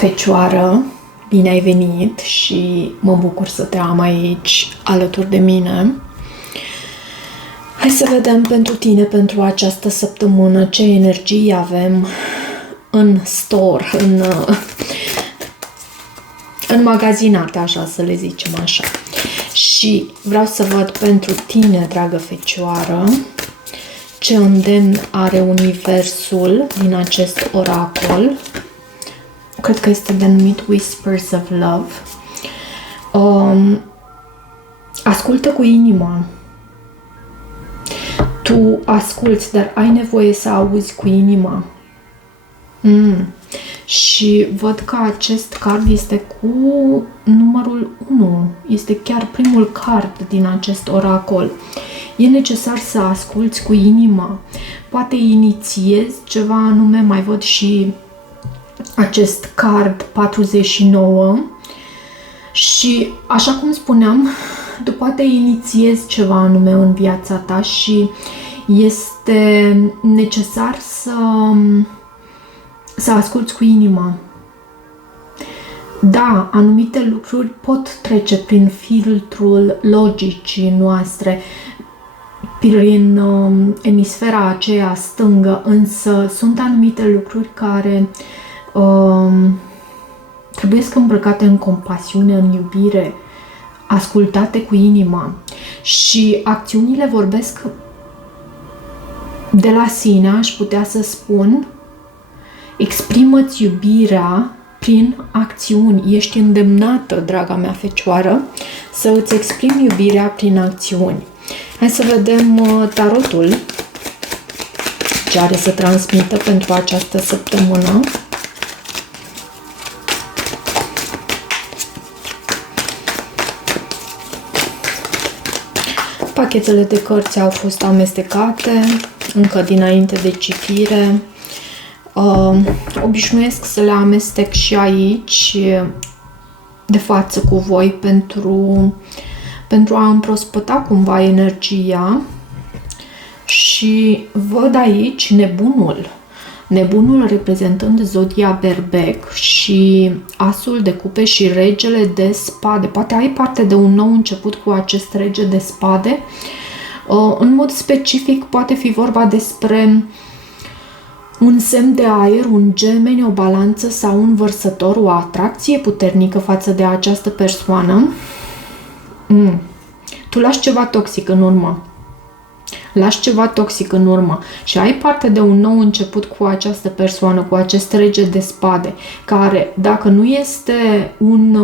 Fecioară, bine ai venit și mă bucur să te am aici alături de mine. Hai să vedem pentru tine, pentru această săptămână, ce energie avem în store, în magazinate, așa să le zicem așa. Și vreau să văd pentru tine, dragă Fecioară, ce îndemn are Universul din acest oracol. Cred că este denumit Whispers of Love. Ascultă cu inima. Tu asculți, dar ai nevoie să auzi cu inima. Și văd că acest card este cu numărul 1. Este chiar primul card din acest oracol. E necesar să asculți cu inima. Poate inițiezi ceva anume, mai văd și acest card 49 și, așa cum spuneam, tu poate inițiezi ceva anume în viața ta și este necesar să asculți cu inima. Da, anumite lucruri pot trece prin filtrul logicii noastre, prin emisfera aceea stângă, însă sunt anumite lucruri care trebuie să îmbrăcate în compasiune, în iubire, ascultate cu inima. Și acțiunile vorbesc de la sine, aș putea să spun. Exprimă-ți iubirea prin acțiuni. Ești îndemnată, draga mea Fecioară, să îți exprimi iubirea prin acțiuni. Hai să vedem tarotul ce are să transmită pentru această săptămână. Pachetele de cărți au fost amestecate încă dinainte de citire. Obișnuiesc să le amestec și aici de față cu voi pentru a împrospăta cumva energia. Și văd aici nebunul reprezentând zodia Berbec și asul de cupe și regele de spade. Poate ai parte de un nou început cu acest rege de spade. În mod specific poate fi vorba despre un semn de aer, un gemeni, o balanță sau un vărsător, o atracție puternică față de această persoană. Tu lași ceva toxic în urmă. Și ai parte de un nou început cu această persoană, cu acest rege de spade, care, dacă nu este un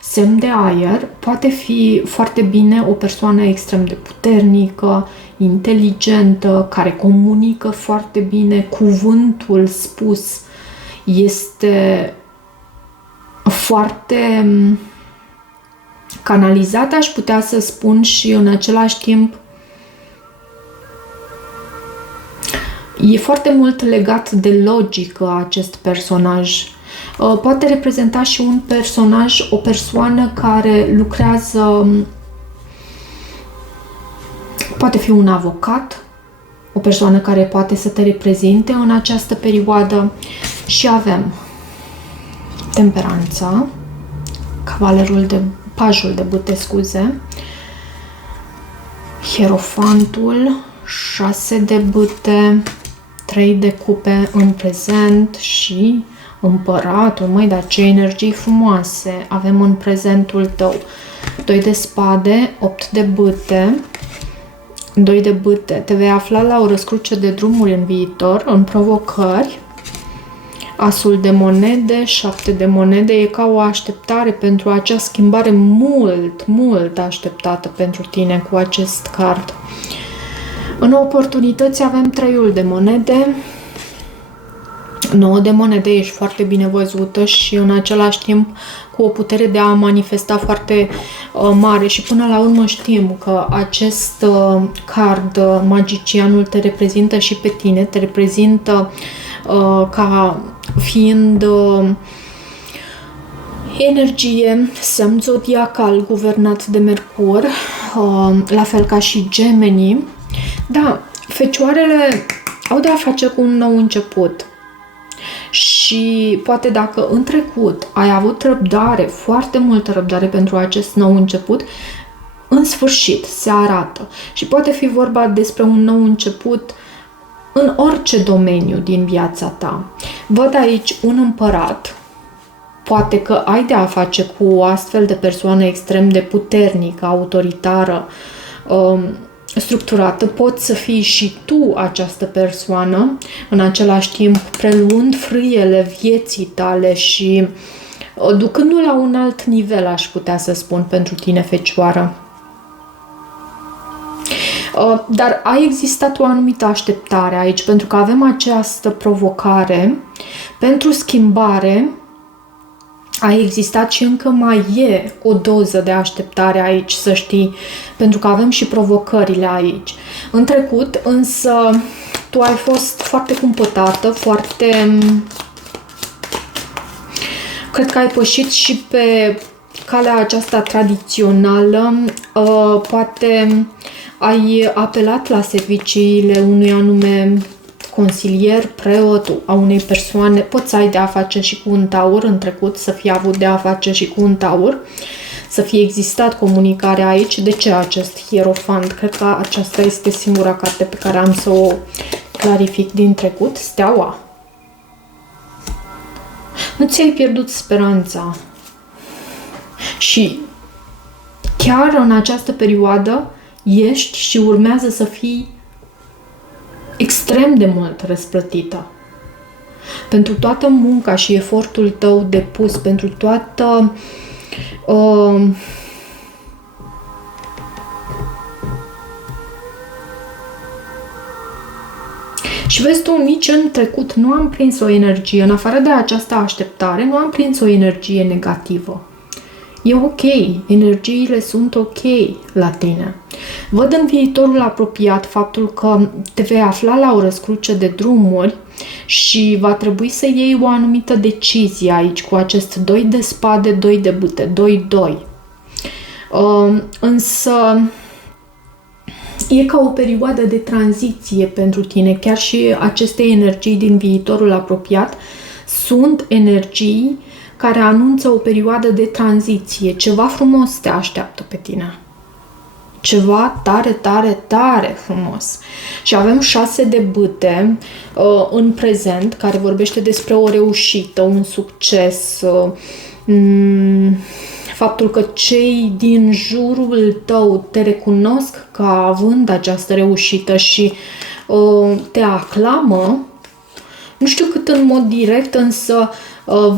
semn de aer, poate fi foarte bine o persoană extrem de puternică, inteligentă, care comunică foarte bine, cuvântul spus este foarte canalizat, aș putea să spun, și în același timp e foarte mult legat de logică acest personaj. Poate reprezenta și un personaj, o persoană care lucrează, poate fi un avocat, o persoană care poate să te reprezinte în această perioadă. Și avem temperanța, pajul de bâte, hierofantul, 6 de bâte, 3 de cupe în prezent și împăratul. Măi, dar ce energii frumoase avem în prezentul tău. 2 de spade, 8 de bâte, 2 de bâte. Te vei afla la o răscruce de drumuri în viitor, în provocări. Asul de monede, 7 de monede. E ca o așteptare pentru acea schimbare mult așteptată pentru tine cu acest card. În oportunități avem 3 de monede, 9 de monede, ești foarte bine văzută și în același timp cu o putere de a manifesta foarte mare. Și până la urmă știm că acest card, magicianul, te reprezintă și pe tine, te reprezintă ca fiind energie, semn zodiacal guvernat de Mercur, la fel ca și Gemenii. Da, fecioarele au de a face cu un nou început. Și și poate dacă în trecut ai avut răbdare, foarte multă răbdare pentru acest nou început, în sfârșit se arată. Și poate fi vorba despre un nou început în orice domeniu din viața ta. Văd aici un împărat. Poate că ai de a face cu o astfel de persoană extrem de puternică, autoritară, structurată. Poți să fii și tu această persoană, în același timp preluând frâiele vieții tale și ducându-l la un alt nivel, aș putea să spun, pentru tine, Fecioară. Dar a existat o anumită așteptare aici, pentru că avem această provocare pentru schimbare. A existat și încă mai e o doză de așteptare aici, să știi, pentru că avem și provocările aici. În trecut, însă, tu ai fost foarte cumpătată, foarte... Cred că ai pășit și pe calea aceasta tradițională, poate ai apelat la serviciile unui anume consilier, preot, a unei persoane. Poți să ai de a face și cu un taur în trecut, să fie avut de a face și cu un taur, să fie existat comunicare aici. De ce acest hierofant? Cred că aceasta este singura carte pe care am să o clarific din trecut. Steaua. Nu ți-ai pierdut speranța. Și chiar în această perioadă ești și urmează să fii extrem de mult răsplătită. Pentru toată munca și efortul tău depus, pentru toată și vezi tu, nici în trecut nu am prins o energie, în afară de această așteptare, nu am prins o energie negativă. E ok, energiile sunt ok la tine. Văd în viitorul apropiat faptul că te vei afla la o răscruce de drumuri și va trebui să iei o anumită decizie aici cu acest 2 de spade, 2 de bâte, 2-2. Însă e ca o perioadă de tranziție pentru tine. Chiar și aceste energii din viitorul apropiat sunt energii care anunță o perioadă de tranziție. Ceva frumos te așteaptă pe tine. Ceva tare, tare, tare frumos. Și avem 6 de bâte în prezent, care vorbește despre o reușită, un succes, faptul că cei din jurul tău te recunosc ca având această reușită și te aclamă. Nu știu cât în mod direct, însă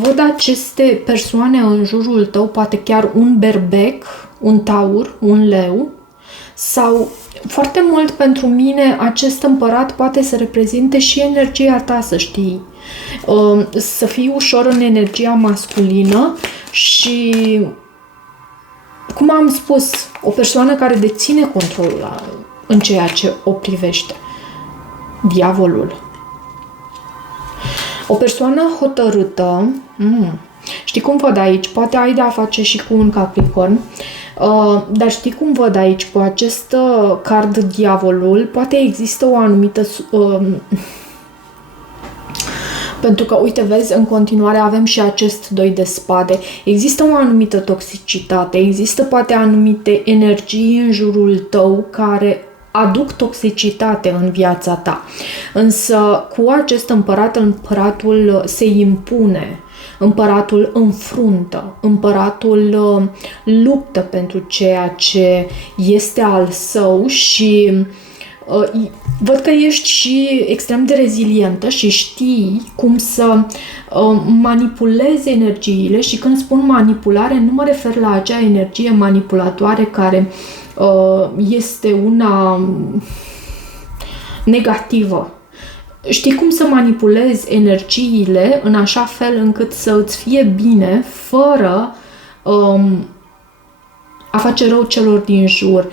văd aceste persoane în jurul tău, poate chiar un berbec, un taur, un leu, sau foarte mult pentru mine acest împărat poate să reprezinte și energia ta, să știi. Să fii ușor în energia masculină și, cum am spus, o persoană care deține controlul în ceea ce o privește. Diavolul. O persoană hotărâtă, știi cum văd aici? Poate ai de a face și cu un Capricorn, dar știi cum văd aici? Cu acest card diavolul, poate există o anumită... pentru că, uite, vezi, în continuare avem și acest 2 de spade. Există o anumită toxicitate, există poate anumite energii în jurul tău care aduc toxicitate în viața ta. Însă cu acest împărat, împăratul se impune, împăratul înfruntă, împăratul luptă pentru ceea ce este al său și văd că ești și extrem de rezilientă și știi cum să manipulezi energiile. Și când spun manipulare, nu mă refer la acea energie manipulatoare care este una negativă. Știi cum să manipulezi energiile în așa fel încât să îți fie bine fără a face rău celor din jur.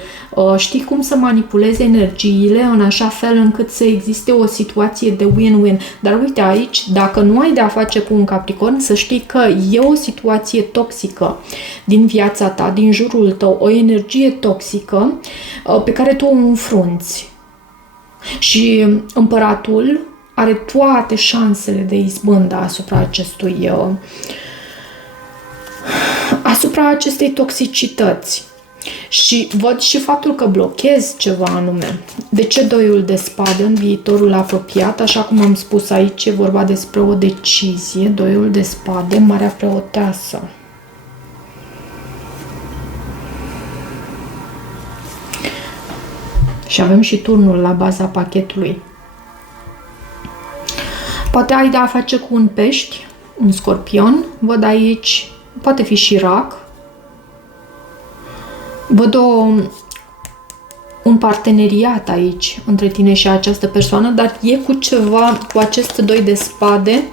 Știi cum să manipulezi energiile în așa fel încât să existe o situație de win-win. Dar uite aici, dacă nu ai de a face cu un Capricorn, să știi că e o situație toxică din viața ta, din jurul tău, o energie toxică pe care tu o înfrunți. Și împăratul are toate șansele de izbândă asupra acestei toxicități. Și văd și faptul că blochezi ceva anume. De ce doiul de spade în viitorul apropiat? Așa cum am spus aici, e vorba despre o decizie. Doiul de spade, Marea Preoteasă. Și avem și turnul la baza pachetului. Poate ai de a face cu un pești, un scorpion. Văd aici, poate fi și rac. Văd un parteneriat aici între tine și această persoană, dar e cu ceva, cu acest doi de spade.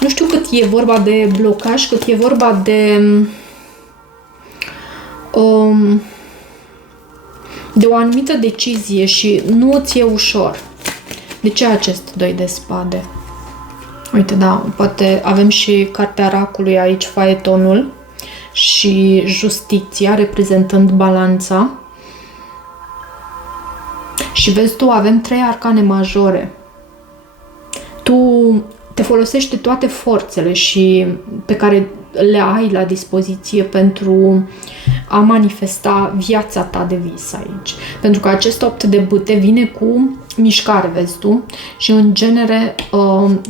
Nu știu cât e vorba de blocaj, cât e vorba de o anumită decizie și nu ți e ușor. De ce acest doi de spade? Uite, da, poate avem și cartea racului aici, faetonul, și justiția, reprezentând balanța. Și vezi tu, avem 3 arcane majore. Tu te folosești de toate forțele și pe care le ai la dispoziție pentru a manifesta viața ta de vis aici. Pentru că acest 8 de bâte vine cu mișcare, vezi tu, și în genere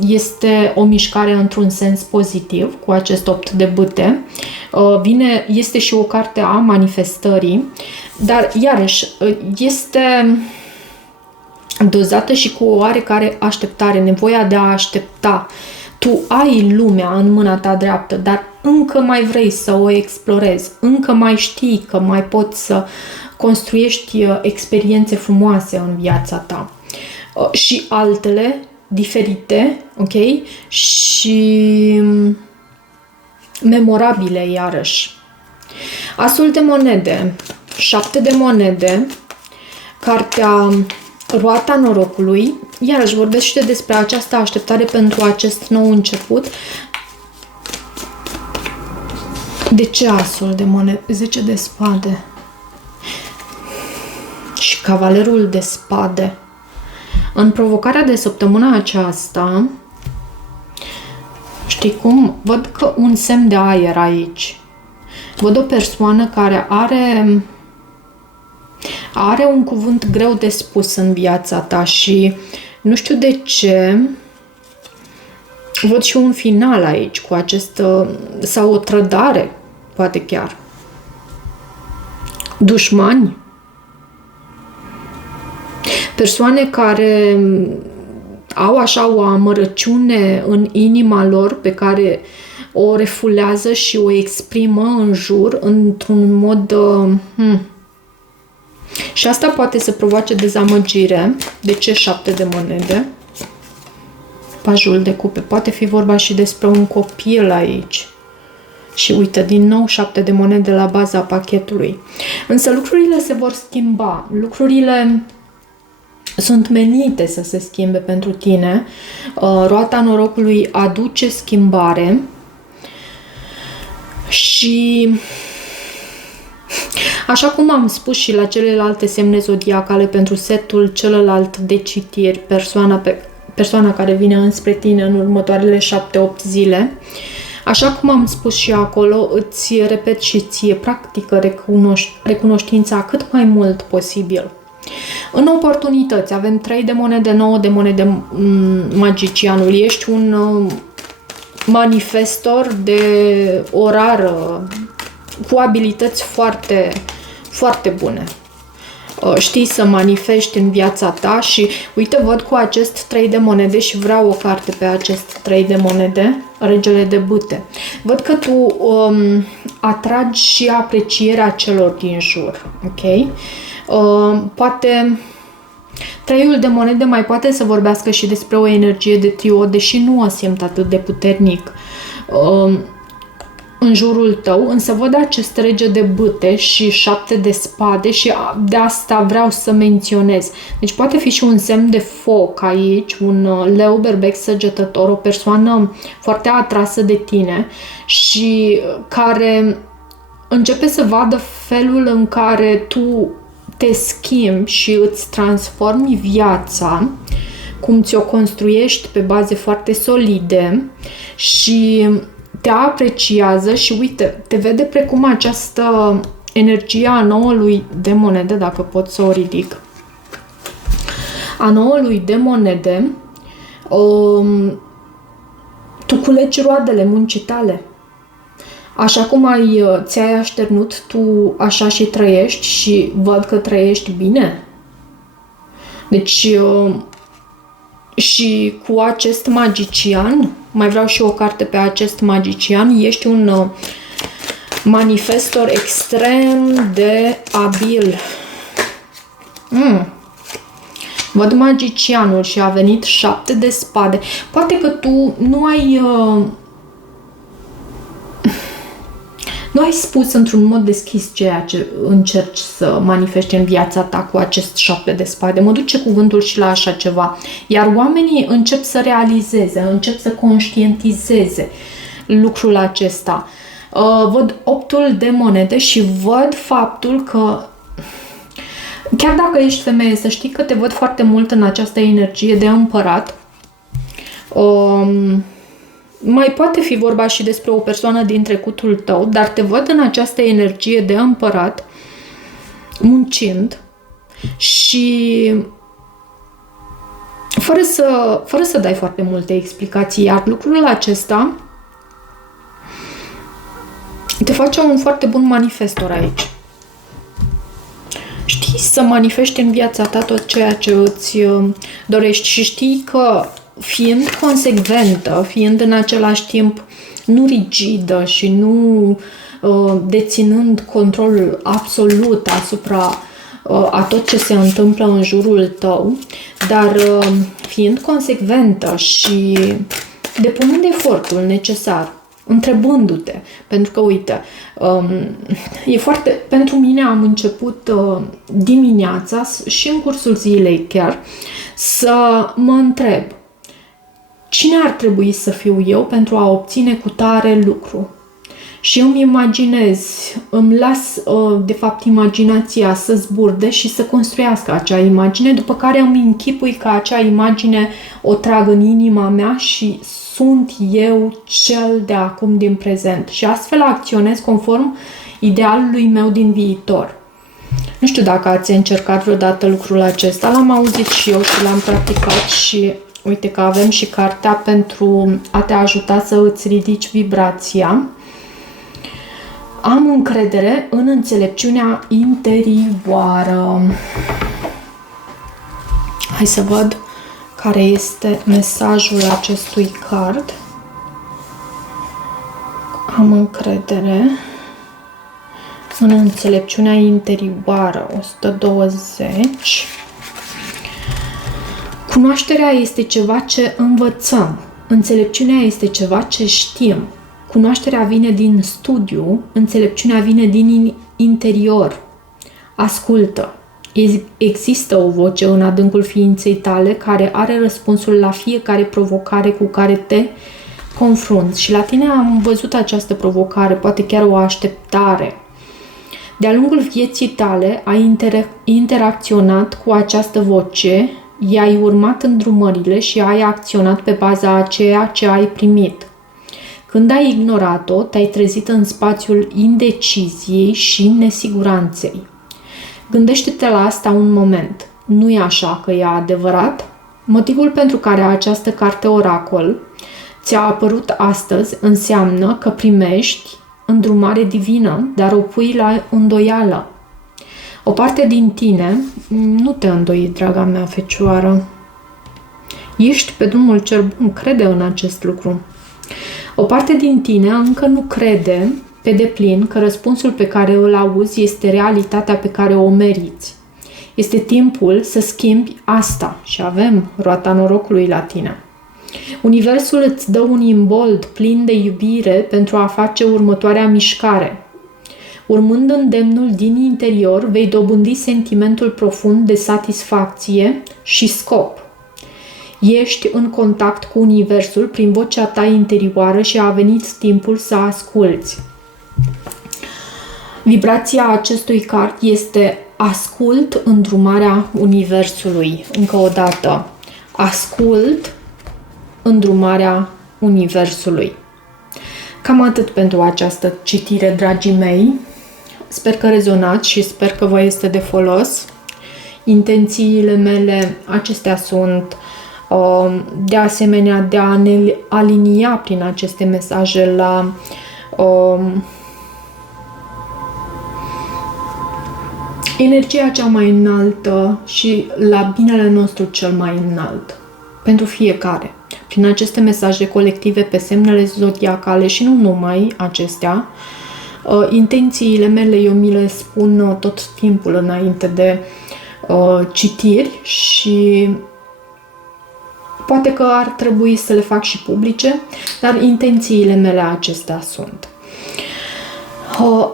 este o mișcare într-un sens pozitiv cu acest 8 de bâte. Este și o carte a manifestării, dar iarăși este dozată și cu o oarecare așteptare, nevoia de a aștepta. Tu ai lumea în mâna ta dreaptă, dar încă mai vrei să o explorezi, încă mai știi că mai poți să construiești experiențe frumoase în viața ta. Și altele diferite, ok? Și memorabile iarăși. Asul de monede, 7 de monede, cartea Roata norocului, iarăși vorbește despre această așteptare pentru acest nou început. De ce asul de monede? 10 de spade. Și cavalerul de spade. În provocarea de săptămâna aceasta, știi cum? Văd că un semn de aer aici. Văd o persoană care are un cuvânt greu de spus în viața ta și nu știu de ce văd și un final aici cu sau o trădare, poate chiar. Dușmani. Persoane care au așa o amărăciune în inima lor pe care o refulează și o exprimă în jur într-un mod... Și asta poate să provoace dezamăgire. De ce 7 de monede? Pajul de cupe. Poate fi vorba și despre un copil aici. Și uite, din nou 7 de monede la baza pachetului. Însă lucrurile se vor schimba. Lucrurile sunt menite să se schimbe pentru tine. Roata norocului aduce schimbare și așa cum am spus și la celelalte semne zodiacale pentru setul celălalt de citiri, persoana care vine înspre tine în următoarele 7-8 zile, așa cum am spus și acolo, îți repet și ție, practică recunoștința cât mai mult posibil. În oportunități avem 3 de monede, 9 de monede, magicianul. Ești un manifestor de o rară, cu abilități foarte, foarte bune. Știi să manifesti în viața ta și uite, văd cu acest 3 de monede și vreau o carte pe acest 3 de monede, regele de bâte. Văd că tu atragi și aprecierea celor din jur, ok? Poate 3-ul de monede mai poate să vorbească și despre o energie de trio, deși nu o simt atât de puternic în jurul tău, însă văd acest rege de bâte și 7 de spade și de asta vreau să menționez. Deci poate fi și un semn de foc aici, un leu, berbec, săgetător, o persoană foarte atrasă de tine și care începe să vadă felul în care tu te schimbi și îți transformi viața cum ți-o construiești pe baze foarte solide și te apreciază și uite, te vede precum această energie a noului de monede, dacă pot să o ridic, a noului de monede, tu culegi roadele muncii tale. Așa cum ți-ai așternut, tu așa și trăiești și văd că trăiești bine. Deci, și cu acest magician, mai vreau și o carte pe acest magician, ești un manifestor extrem de abil. Văd magicianul și a venit 7 de spade. Poate că tu nu ai spus într-un mod deschis ceea ce încerci să manifesti în viața ta cu acest 7 de spade. Mă duce cuvântul și la așa ceva. Iar oamenii încep să realizeze, încep să conștientizeze lucrul acesta. Văd 8-ul de monede și văd faptul că chiar dacă ești femeie, să știi că te văd foarte mult în această energie de împărat. Mai poate fi vorba și despre o persoană din trecutul tău, dar te văd în această energie de împărat, muncind și fără să dai foarte multe explicații. Iar lucrul acesta te face un foarte bun manifestor aici. Știi să manifesti în viața ta tot ceea ce îți dorești și știi că fiind consecventă, fiind în același timp nu rigidă și nu deținând controlul absolut asupra a tot ce se întâmplă în jurul tău, dar fiind consecventă și depunând efortul necesar, întrebându-te, pentru că, uite, pentru mine am început dimineața și în cursul zilei chiar să mă întreb cine ar trebui să fiu eu pentru a obține cutare lucru. Și îmi imaginez, îmi las, de fapt, imaginația să zburde și să construiască acea imagine, după care îmi închipui că acea imagine o trag în inima mea și sunt eu cel de acum din prezent. Și astfel acționez conform idealului meu din viitor. Nu știu dacă ați încercat vreodată lucrul acesta, l-am auzit și eu și l-am practicat și uite că avem și cartea pentru a te ajuta să îți ridici vibrația. Am încredere în înțelepciunea interioară. Hai să văd care este mesajul acestui card. Am încredere în înțelepciunea interioară. 120. Cunoașterea este ceva ce învățăm. Înțelepciunea este ceva ce știm. Cunoașterea vine din studiu, înțelepciunea vine din interior. Ascultă. Există o voce în adâncul ființei tale care are răspunsul la fiecare provocare cu care te confrunți. Și la tine am văzut această provocare, poate chiar o așteptare. De-a lungul vieții tale ai interacționat cu această voce, i-ai urmat îndrumările și ai acționat pe baza a ceea ce ai primit. Când ai ignorat-o, te-ai trezit în spațiul indeciziei și nesiguranței. Gândește-te la asta un moment. Nu e așa că e adevărat? Motivul pentru care această carte oracol ți-a apărut astăzi înseamnă că primești îndrumare divină, dar o pui la îndoială. O parte din tine, nu te îndoi, draga mea fecioară. Ești pe drumul cel bun, crede în acest lucru. O parte din tine încă nu crede pe deplin că răspunsul pe care îl auzi este realitatea pe care o meriți. Este timpul să schimbi asta și avem roata norocului la tine. Universul îți dă un imbold plin de iubire pentru a face următoarea mișcare. Urmând îndemnul din interior, vei dobândi sentimentul profund de satisfacție și scop. Ești în contact cu Universul prin vocea ta interioară și a venit timpul să asculți. Vibrația acestui card este ascult îndrumarea Universului. Încă o dată, ascult îndrumarea Universului. Cam atât pentru această citire, dragii mei. Sper că rezonați și sper că vă este de folos. Intențiile mele acestea sunt de asemenea de a ne alinia prin aceste mesaje la energia cea mai înaltă și la binele nostru cel mai înalt pentru fiecare. Prin aceste mesaje colective pe semnele zodiacale și nu numai acestea, intențiile mele eu mi le spun tot timpul înainte de citiri și poate că ar trebui să le fac și publice, dar intențiile mele acestea sunt.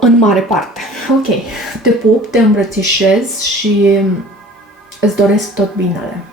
În mare parte. Ok, te pup, te îmbrățișez și îți doresc tot binele.